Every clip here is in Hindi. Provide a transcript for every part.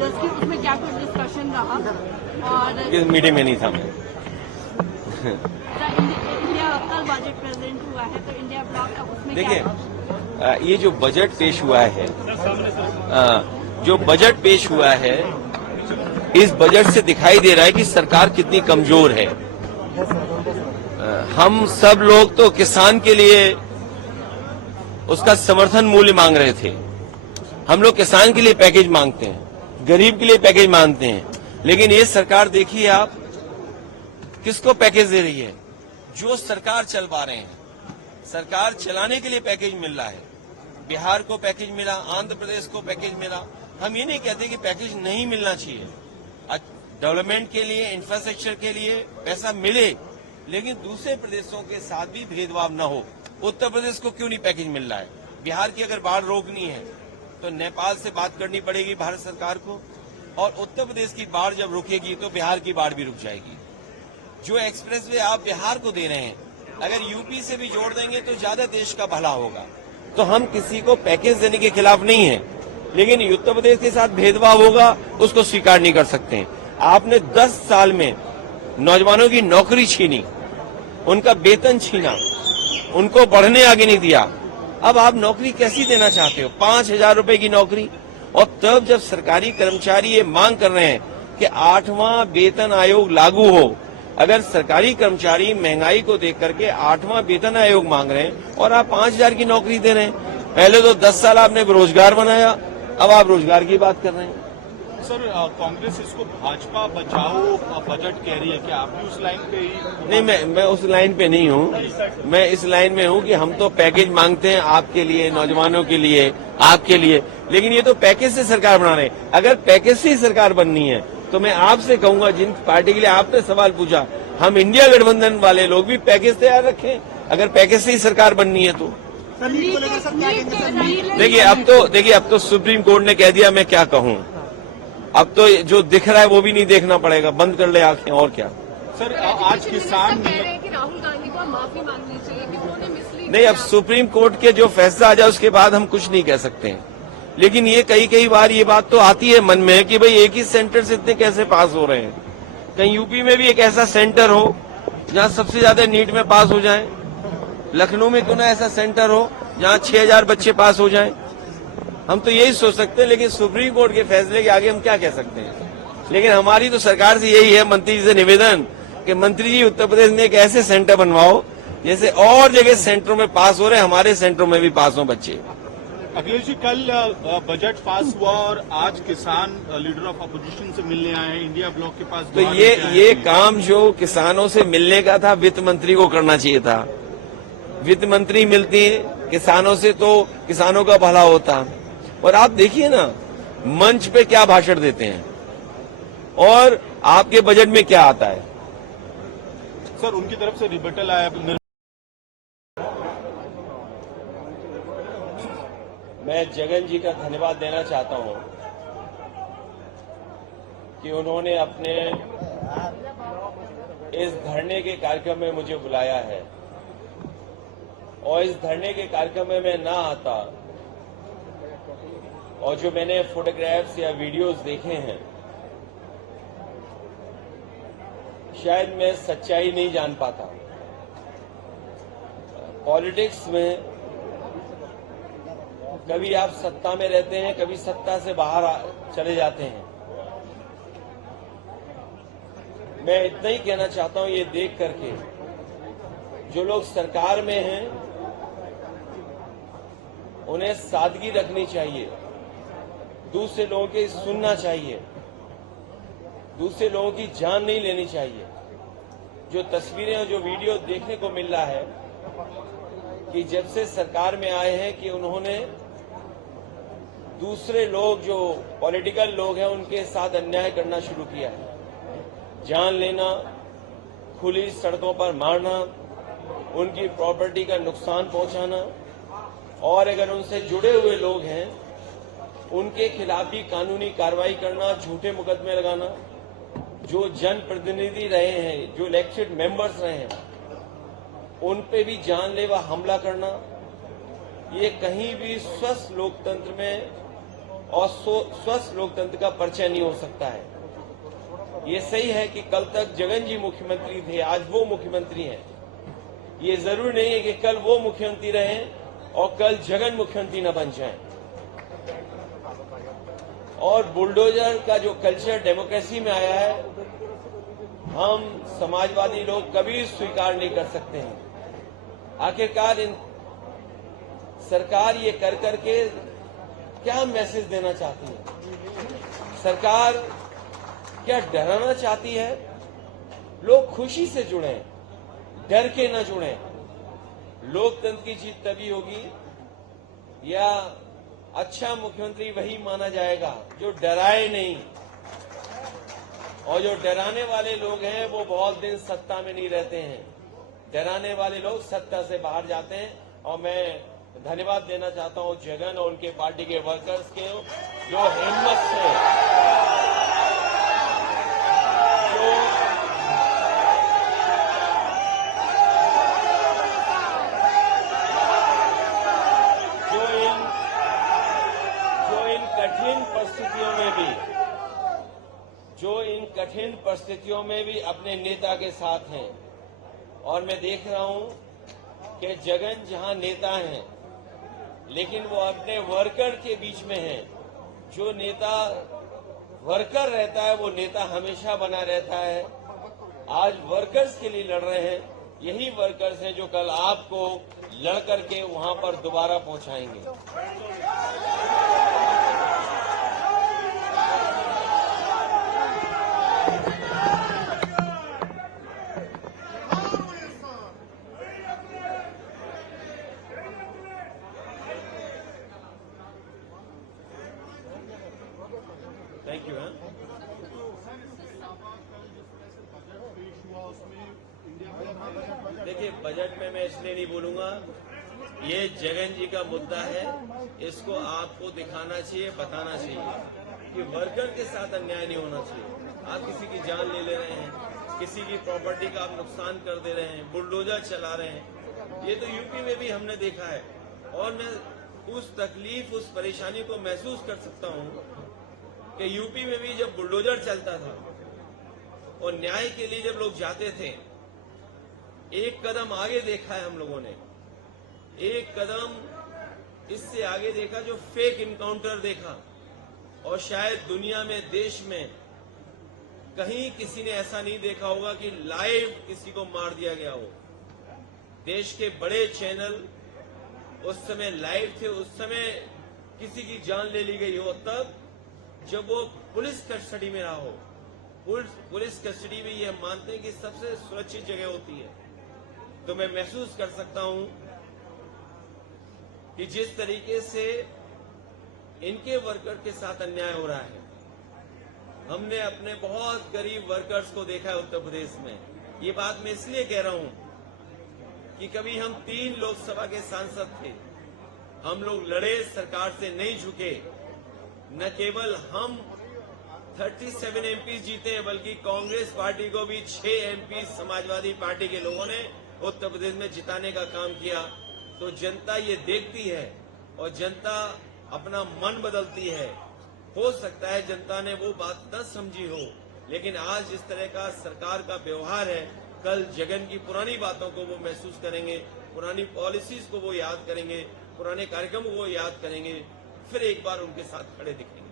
लीडर्स की, उसमें क्या कुछ डिस्कशन रहा? और इस मीटिंग में नहीं था मैं। इंडिया कल बजट प्रेजेंट हुआ है, तो इंडिया ब्लॉक का उसमें देखिए, ये जो बजट पेश हुआ है, जो बजट पेश हुआ है, इस बजट से दिखाई दे रहा है कि सरकार कितनी कमजोर है। हम सब लोग तो किसान के लिए उसका समर्थन मूल्य मांग रहे थे। हम लोग किसान के लिए पैकेज मांगते हैं, गरीब के लिए पैकेज मांगते हैं, लेकिन ये सरकार देखिए आप किसको पैकेज दे रही है? जो सरकार चलवा रहे हैं, सरकार चलाने के लिए पैकेज मिल रहा है। बिहार को पैकेज मिला, आंध्र प्रदेश को पैकेज मिला। हम ये नहीं कहते कि पैकेज नहीं मिलना चाहिए, डेवलपमेंट के लिए, इंफ्रास्ट्रक्चर के लिए पैसा मिले, लेकिन दूसरे प्रदेशों के साथ भी भेदभाव न हो। उत्तर प्रदेश को क्यों नहीं पैकेज मिल रहा है? बिहार की अगर बाढ़ रोकनी है तो नेपाल से बात करनी पड़ेगी भारत सरकार को, और उत्तर प्रदेश की बाढ़ जब रुकेगी तो बिहार की बाढ़ भी रुक जाएगी। जो एक्सप्रेसवे आप बिहार को दे रहे हैं, अगर यूपी से भी जोड़ देंगे तो ज्यादा देश का भला होगा। तो हम किसी को पैकेज देने के खिलाफ नहीं है, लेकिन उत्तर प्रदेश के साथ भेदभाव होगा उसको स्वीकार नहीं कर सकते। आपने 10 साल में नौजवानों की नौकरी छीनी, उनका वेतन छीना, उनको बढ़ने आगे नहीं दिया। अब आप नौकरी कैसी देना चाहते हो? 5,000 रुपए की नौकरी। और तब जब सरकारी कर्मचारी ये मांग कर रहे हैं कि 8वां वेतन आयोग लागू हो, अगर सरकारी कर्मचारी महंगाई को देख करके 8वां वेतन आयोग मांग रहे हैं और आप 5,000 की नौकरी दे रहे हैं, पहले तो 10 साल आपने रोजगार बनाया, अब आप रोजगार की बात कर रहे हैं। सर, कांग्रेस इसको भाजपा बचाओ बजट कह रही है, क्या आप भी उस लाइन पे ही? नहीं, मैं उस लाइन पे नहीं हूँ। मैं इस लाइन में हूँ कि हम तो पैकेज मांगते हैं आपके लिए, नौजवानों के लिए, आपके लिए, लेकिन ये तो पैकेज से सरकार बना रहे हैं। अगर पैकेज से ही सरकार बननी है तो मैं आपसे कहूंगा, जिन पार्टी के लिए आपने सवाल पूछा, हम इंडिया गठबंधन वाले लोग भी पैकेज तैयार रखें, अगर पैकेज से ही सरकार बननी है तो। देखिए अब तो सुप्रीम कोर्ट ने कह दिया, मैं क्या कहूँ। अब तो जो दिख रहा है वो भी नहीं देखना पड़ेगा, बंद कर ले आंखें, और क्या। सर, आज किसान कह रहे हैं कि राहुल गांधी को माफी मांगनी चाहिए कि उन्होंने मिसलीड नहीं, अब सुप्रीम कोर्ट के जो फैसला आ जाए उसके बाद हम कुछ नहीं कह सकते हैं, लेकिन ये कई बार ये बात तो आती है मन में कि भाई एक ही सेंटर से इतने कैसे पास हो रहे हैं। कहीं यूपी में भी एक ऐसा सेंटर हो जहां सबसे ज्यादा नीट में पास हो जाए, लखनऊ में क्यों ना ऐसा सेंटर हो जहां 6,000 बच्चे पास हो जाएं। हम तो यही सोच सकते हैं, लेकिन सुप्रीम कोर्ट के फैसले के आगे हम क्या कह सकते हैं। लेकिन हमारी तो सरकार से यही है, मंत्री जी से निवेदन कि मंत्री जी उत्तर प्रदेश में एक ऐसे सेंटर बनवाओ जैसे और जगह सेंटरों में पास हो रहे, हमारे सेंटरों में भी पास हो बच्चे। अखिलेश जी, कल बजट पास हुआ और आज किसान लीडर ऑफ अपोजिशन से मिलने आए हैं, इंडिया ब्लॉक के पास। तो ये काम जो किसानों से मिलने का था, वित्त मंत्री को करना चाहिए था। वित्त मंत्री मिलती किसानों से तो किसानों का भला होता। और आप देखिए ना, मंच पे क्या भाषण देते हैं और आपके बजट में क्या आता है। सर, उनकी तरफ से रिबटल आया। मैं जगन जी का धन्यवाद देना चाहता हूं कि उन्होंने अपने इस धरने के कार्यक्रम में मुझे बुलाया है, और इस धरने के कार्यक्रम में मैं ना आता और जो मैंने फोटोग्राफ्स या वीडियोस देखे हैं, शायद मैं सच्चाई नहीं जान पाता। पॉलिटिक्स में कभी आप सत्ता में रहते हैं, कभी सत्ता से बाहर चले जाते हैं। मैं इतना ही कहना चाहता हूं, ये देख करके जो लोग सरकार में हैं उन्हें सादगी रखनी चाहिए, दूसरे लोगों की सुनना चाहिए, दूसरे लोगों की जान नहीं लेनी चाहिए। जो तस्वीरें और जो वीडियो देखने को मिल रहा है कि जब से सरकार में आए हैं कि उन्होंने दूसरे लोग, जो पॉलिटिकल लोग हैं, उनके साथ अन्याय करना शुरू किया है। जान लेना, खुली सड़कों पर मारना, उनकी प्रॉपर्टी का नुकसान पहुंचाना, और अगर उनसे जुड़े हुए लोग हैं उनके खिलाफ भी कानूनी कार्रवाई करना, झूठे मुकदमे लगाना। जो जनप्रतिनिधि रहे हैं, जो इलेक्टेड मेंबर्स रहे हैं, उन पे भी जानलेवा हमला करना, ये कहीं भी स्वस्थ लोकतंत्र में और स्वस्थ लोकतंत्र का परिचय नहीं हो सकता है। ये सही है कि कल तक जगन जी मुख्यमंत्री थे, आज वो मुख्यमंत्री हैं। ये जरूरी नहीं है कि कल वो मुख्यमंत्री रहें और कल जगन मुख्यमंत्री न बन जाएं। और बुलडोजर का जो कल्चर डेमोक्रेसी में आया है, हम समाजवादी लोग कभी स्वीकार नहीं कर सकते हैं। आखिरकार सरकार ये कर करके क्या मैसेज देना चाहती है? सरकार क्या डराना चाहती है? लोग खुशी से जुड़े, डर के न जुड़े। लोकतंत्र की जीत तभी होगी या अच्छा मुख्यमंत्री वही माना जाएगा जो डराए नहीं। और जो डराने वाले लोग हैं वो बहुत दिन सत्ता में नहीं रहते हैं। डराने वाले लोग सत्ता से बाहर जाते हैं। और मैं धन्यवाद देना चाहता हूं जगन और उनके पार्टी के वर्कर्स के, जो हिम्मत से इन कठिन परिस्थितियों में भी अपने नेता के साथ हैं। और मैं देख रहा हूं कि जगन जहां नेता हैं, लेकिन वो अपने वर्कर के बीच में हैं। जो नेता वर्कर रहता है वो नेता हमेशा बना रहता है। आज वर्कर्स के लिए लड़ रहे हैं। यही वर्कर्स हैं जो कल आपको लड़ करके वहां पर दोबारा पहुंचाएंगे। Thank you. देखिए, बजट में मैं इसलिए नहीं बोलूंगा, ये जगन जी का मुद्दा है। इसको आपको दिखाना चाहिए, बताना चाहिए कि वर्कर के साथ अन्याय नहीं होना चाहिए। आप किसी की जान ले रहे हैं, किसी की प्रॉपर्टी का आप नुकसान कर दे रहे हैं, बुलडोजर चला रहे हैं। ये तो यूपी में भी हमने देखा है। और मैं उस तकलीफ, उस परेशानी को महसूस कर सकता हूं कि यूपी में भी जब बुलडोजर चलता था और न्याय के लिए जब लोग जाते थे, एक कदम आगे देखा है हम लोगों ने। एक कदम इससे आगे देखा जो फेक इनकाउंटर देखा। और शायद दुनिया में, देश में कहीं किसी ने ऐसा नहीं देखा होगा कि लाइव किसी को मार दिया गया हो। देश के बड़े चैनल उस समय लाइव थे, उस समय किसी की जान ले ली गई हो, तब जब वो पुलिस कस्टडी में रहा हो। पुलिस कस्टडी में ये मानते हैं कि सबसे सुरक्षित जगह होती है। तो मैं महसूस कर सकता हूं कि जिस तरीके से इनके वर्कर के साथ अन्याय हो रहा है। हमने अपने बहुत गरीब वर्कर्स को देखा है उत्तर प्रदेश में। ये बात मैं इसलिए कह रहा हूं कि कभी हम 3 लोकसभा के सांसद थे, हम लोग लड़े, सरकार से नहीं झुके। न केवल हम 37 एमपी जीते, बल्कि कांग्रेस पार्टी को भी 6 एमपी समाजवादी पार्टी के लोगों ने उत्तर प्रदेश में जिताने का काम किया। तो जनता ये देखती है और जनता अपना मन बदलती है। हो सकता है जनता ने वो बात न समझी हो, लेकिन आज जिस तरह का सरकार का व्यवहार है, कल जगन की पुरानी बातों को वो महसूस करेंगे, पुरानी पॉलिसीज को वो याद करेंगे, पुराने कार्यक्रम को वो याद करेंगे, फिर एक बार उनके साथ खड़े दिखेंगे।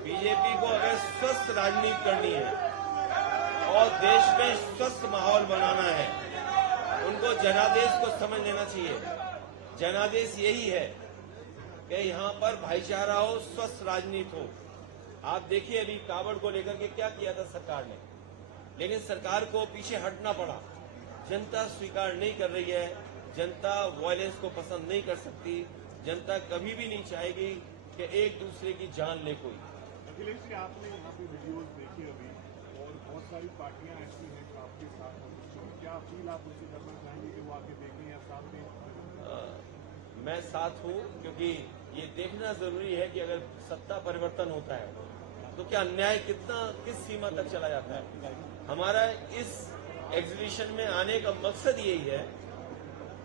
बीजेपी को अगर स्वस्थ राजनीति करनी है और देश में स्वस्थ माहौल बनाना है, उनको जनादेश को समझ लेना चाहिए। जनादेश यही है कि यहाँ पर भाईचारा हो, स्वस्थ राजनीति हो। आप देखिए अभी कावड़ को लेकर के क्या किया था सरकार ने, लेकिन सरकार को पीछे हटना पड़ा। जनता स्वीकार नहीं कर रही है, जनता वायलेंस को पसंद नहीं कर सकती। जनता कभी भी नहीं चाहेगी कि एक दूसरे की जान ले कोई। अखिलेश जी, आपने यहाँ पे वीडियोस देखी अभी, और बहुत सारी पार्टियां ऐसी हैं जो आपके साथ हैं। क्या अपील आप उनसे करना चाहेंगे कि वो आके देखें या साथ दें? मैं साथ हूँ, क्योंकि ये देखना जरूरी है कि अगर सत्ता परिवर्तन होता है तो क्या अन्याय किस सीमा तक चला जाता है। हमारा इस एग्जीबिशन में आने का मकसद यही है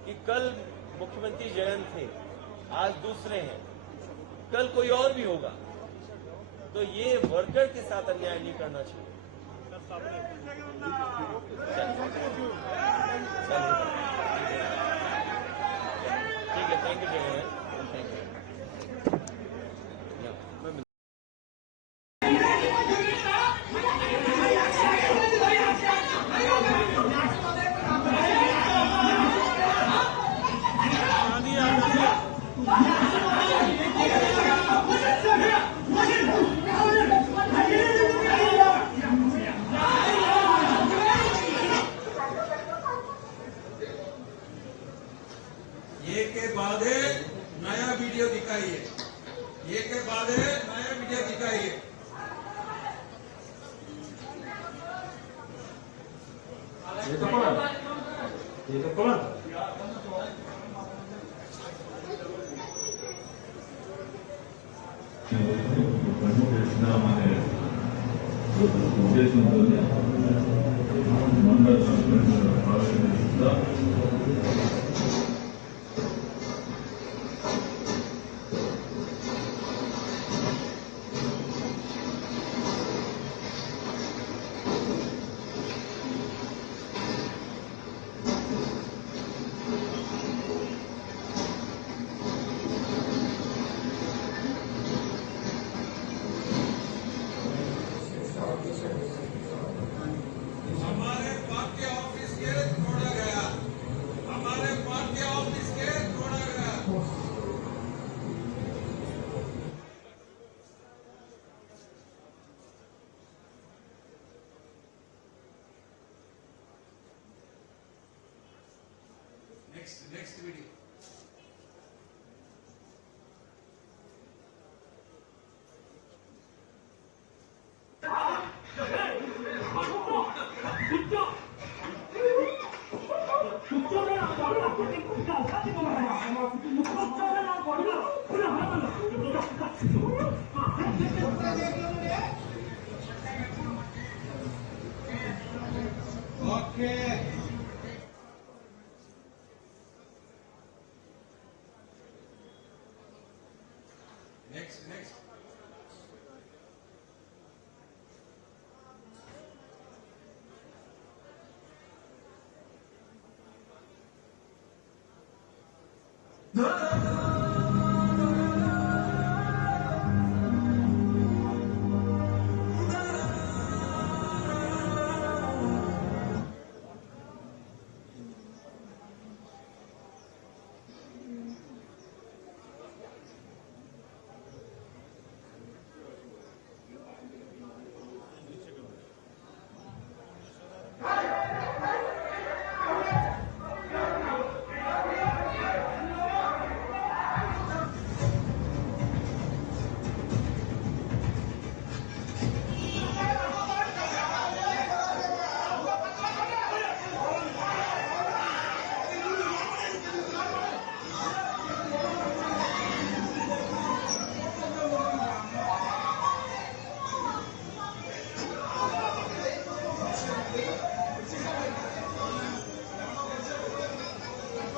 कि कल मुख्यमंत्री जयंत थे, आज दूसरे हैं, कल कोई और भी होगा, तो ये वर्कर के साथ अन्याय नहीं करना चाहिए। ठीक है, थैंक यू जगह। ये के बाद है नया वीडियो दिखाइए, ये के बाद है नया वीडियो दिखाइए। हमारे पार्टी ऑफिस गेट तोड़ा गया, हमारे पार्टी ऑफिस गेट तोड़ा गया। Next video. ओके